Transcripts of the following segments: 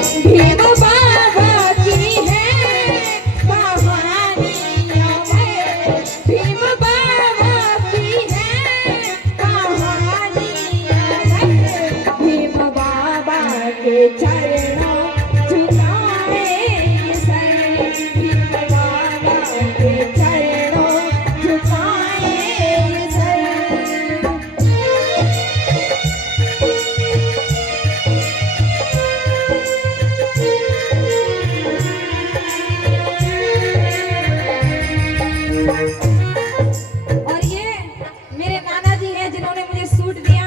भीम बाबा की है कहानियां है, भीम बाबा की है कहानियां है, भीम बाबा के चरणों झुकाए सर, भीम बाबा के चरणों झुकाए सर। और ये मेरे नाना जी हैं जिन्होंने मुझे सूट दिया,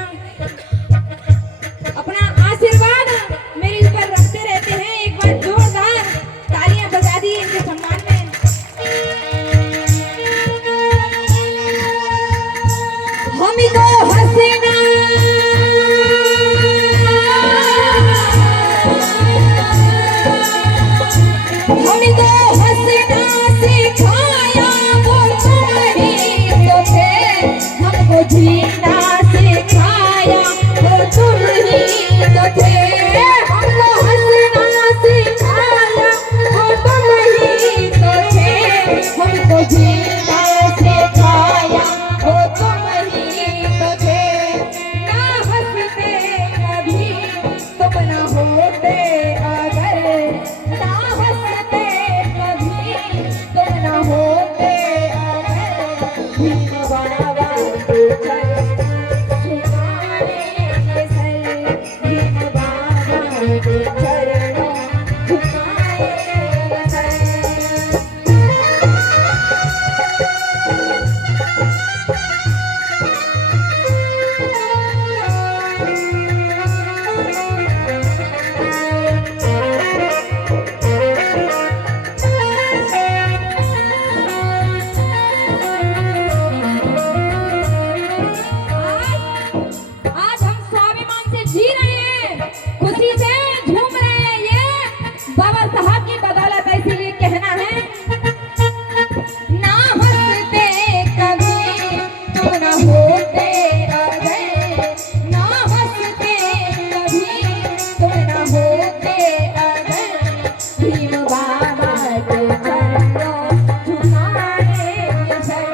अपना आशीर्वाद मेरे ऊपर रखते रहते हैं। एक बार जोरदार तालियां बजा दी इनके सम्मान में। हम तो हसीना हम तो हसीना सिखाया वो तुम्ही तो थे, हमको जीना सिखाया वो तुम्ही तो थे, हमको हंसना सिखाया वो तुम्ही तो थे, हमको जीना सिखाया वो तुम्ही तो थे। ना हंसते कभी तुम ना होते अगर, ना हंसते कभी तुम ना होते अगर, भीम बाबा के चरण झुकाए सर, भीम बाबा के चरणों झुकाए सर। आज हम स्वाभिमान से जी रहे हैं, खुशी से झूम रहे हैं, ये बाबा साहब की बदौलत है, इसीलिए कहना है ना हंसते कभी तुम ना होते अगर, ना हंसते कभी तुम ना होते अगर, भीम बाबा के चरणों झुकाए सर,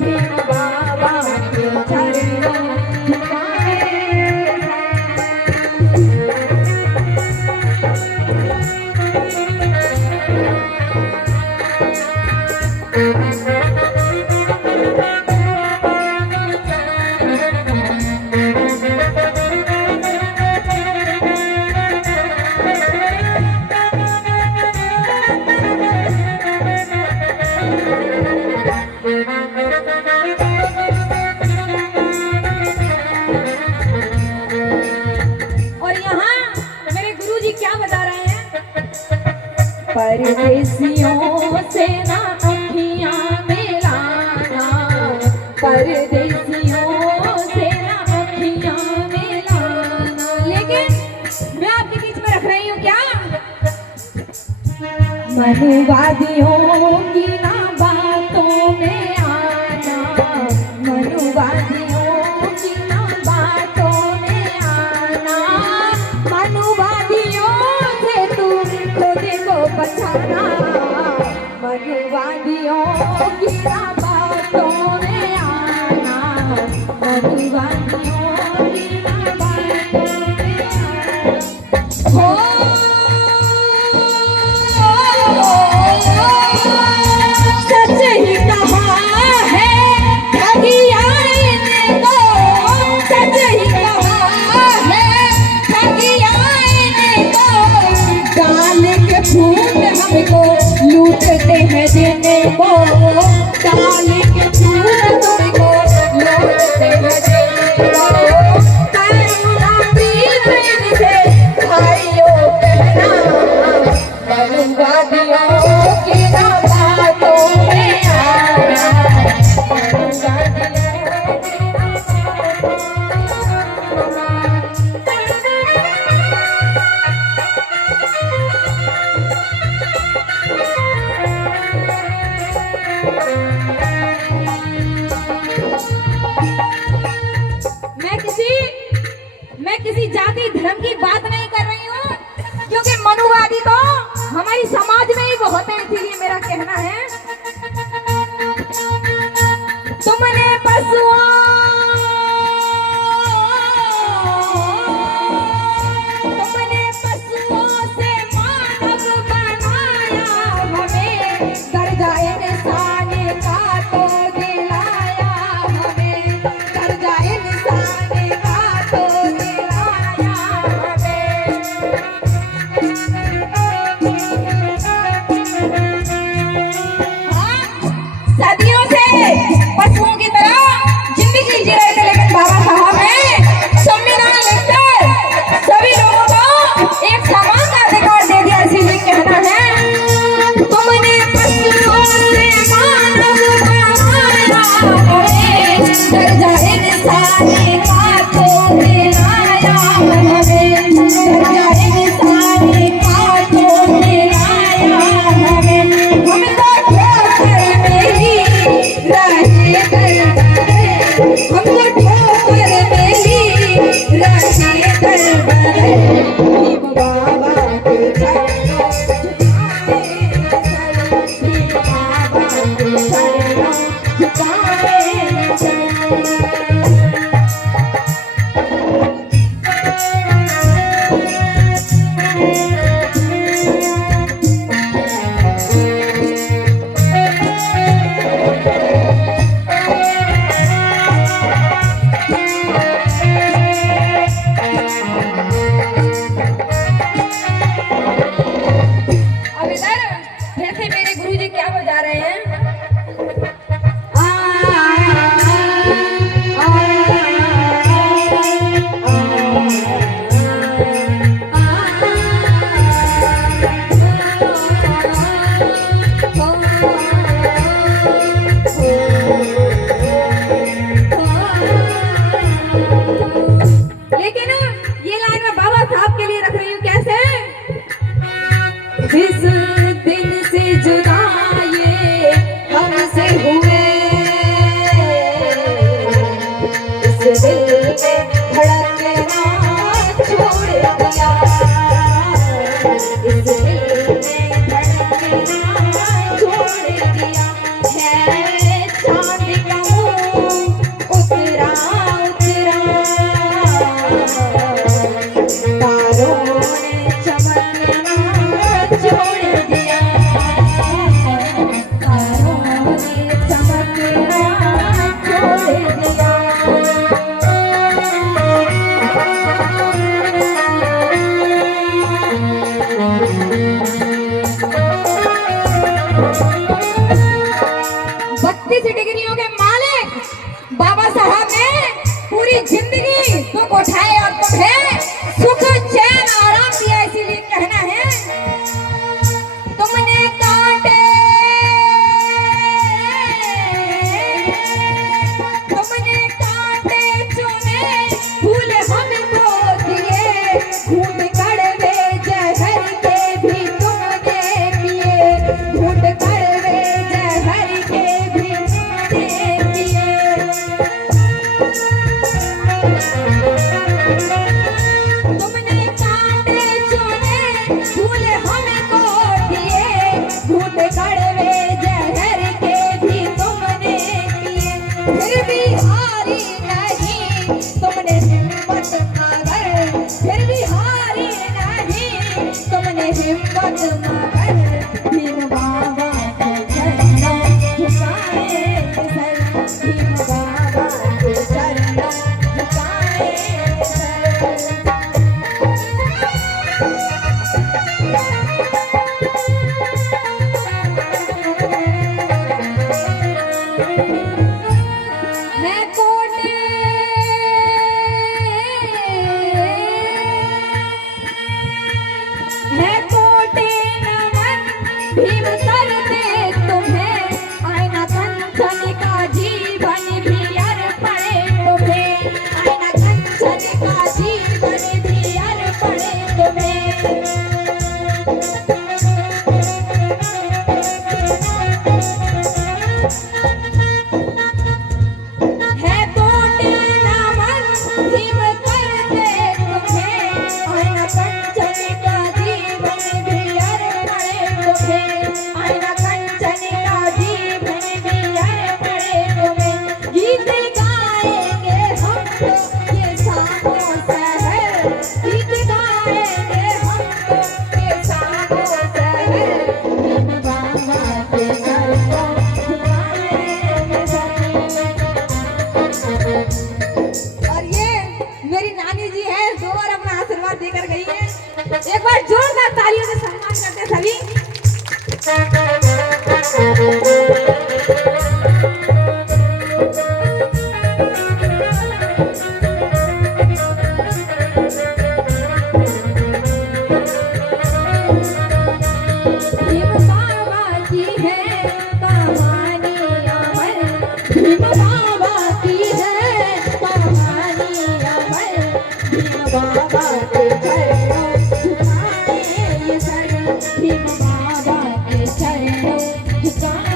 भीम बाबा के चरणों झुकाए और यहाँ मेरे गुरुजी क्या बता रहे हैं, परदेसियों से ना अखियां मिलाना, परदेसियों से ना अखियां मिलाना। लेकिन मैं आपके बीच में रख रही हूँ क्या, मनुवादियों की ना बातों में आना, मनुवादियों की ना बातों में आना, मनुवादियों से तुम खुद को बचाना, मनुवादियों की ना बातों में आना, मनुवादियों की ना बातों में आना। हो सच ही कहा है ठगिया इनको, सच ही कहा है ठगिया इनको, डाल के फूल हमको लूटते हैं जिनको, डाल के फूल तुमको लूटते हैं जिनको, करुणा प्रीत इनसे भाइयों कहना, मनुवादियों की ना बातों में आना, मनुवादियों की ना बातों में आना। अपराधी तो हमारी समाज में ही बहुत है, इसीलिए मेरा कहना है तुमने पशुओं से मानव बनाया हमें, दर्जा इंसान का तो दिलाया हमें, दर्जा इंसान का तो दिलाया हमें। सदियों से पशुओं की तरह जिंदगी जी रहे थे, लेकिन बाबा साहब ने संविधान लिखकर सभी लोगों को एक समान का अधिकार दे दिया। इसीलिए कहना है तुमने पशुओं से मानव बनाया हमें, दर्जा इंसान का तो दिलाया हमें, दर्जा इंसान का तो दिलाया हमें। हमको ठोकर में ही रहे दरबारे, हमको ठोकर में ही रहे दरबारे। भीम बाबा के चरणों झुकाए सर, भीम बाबा के चरणों झुकाए सर। अब इधर फिर से मेरे गुरुजी क्या बजा रहे हैं? लेकिन ये लाइन मैं बाबा साहब के लिए रख रही हूँ। कैसे? जिस दिन से जुदा ये हमसे हुए, इस दिल में धड़कना छोड़ दिया, इस दिल में धड़कना छोड़ दिया है। चांद का मुंह उतरा उतरा, तारों ने चमकना छोड़ दिया, तारों ने चमकना छोड़ दिया। बत्तीस डिग्रियों के मालिक बाबा साहब ने पूरी जिंदगी तुम उठाए और तुम्हें सुख चैन आराम दिया। इसीलिए कहना है तुमने काटे, तुमने काटे चुने फूल हमको दिए, घूट कड़वे जहर के भी तुमने पिए, घूट कड़वे जहर के भी तुमने पिए। तुमने काटे चुने फूल हमको दिए, घूट कड़वे जहर के भी तुमने पिए, फिर भी हारी नहीं तुमने हिम्मत मगर, फिर भी हारी नहीं तुमने हिम्मत मगर। भीम बाबा के चरणों झुकाए सर, भीम बाबा के चरणों झुकाए सर। है कोटे, है कोटे नमन भीम करते तुम्हें, आईना कंचन का जीवन भी अर्पण तुम्हें, आईना कंचन का जीवन भी अर्पण तुम्हें। है कोटे नमन भीम करते तुम्हें, आईना कंचन का जीवन भी जोरदार तालियों से सम्मान करते सभी। भीम बाबा की है कहानी अमर, भीम बाबा की है कहानी अमर, भीम बाबा के चरणों झुकाए ये सर, भीम बाबा के चरणों झुकाए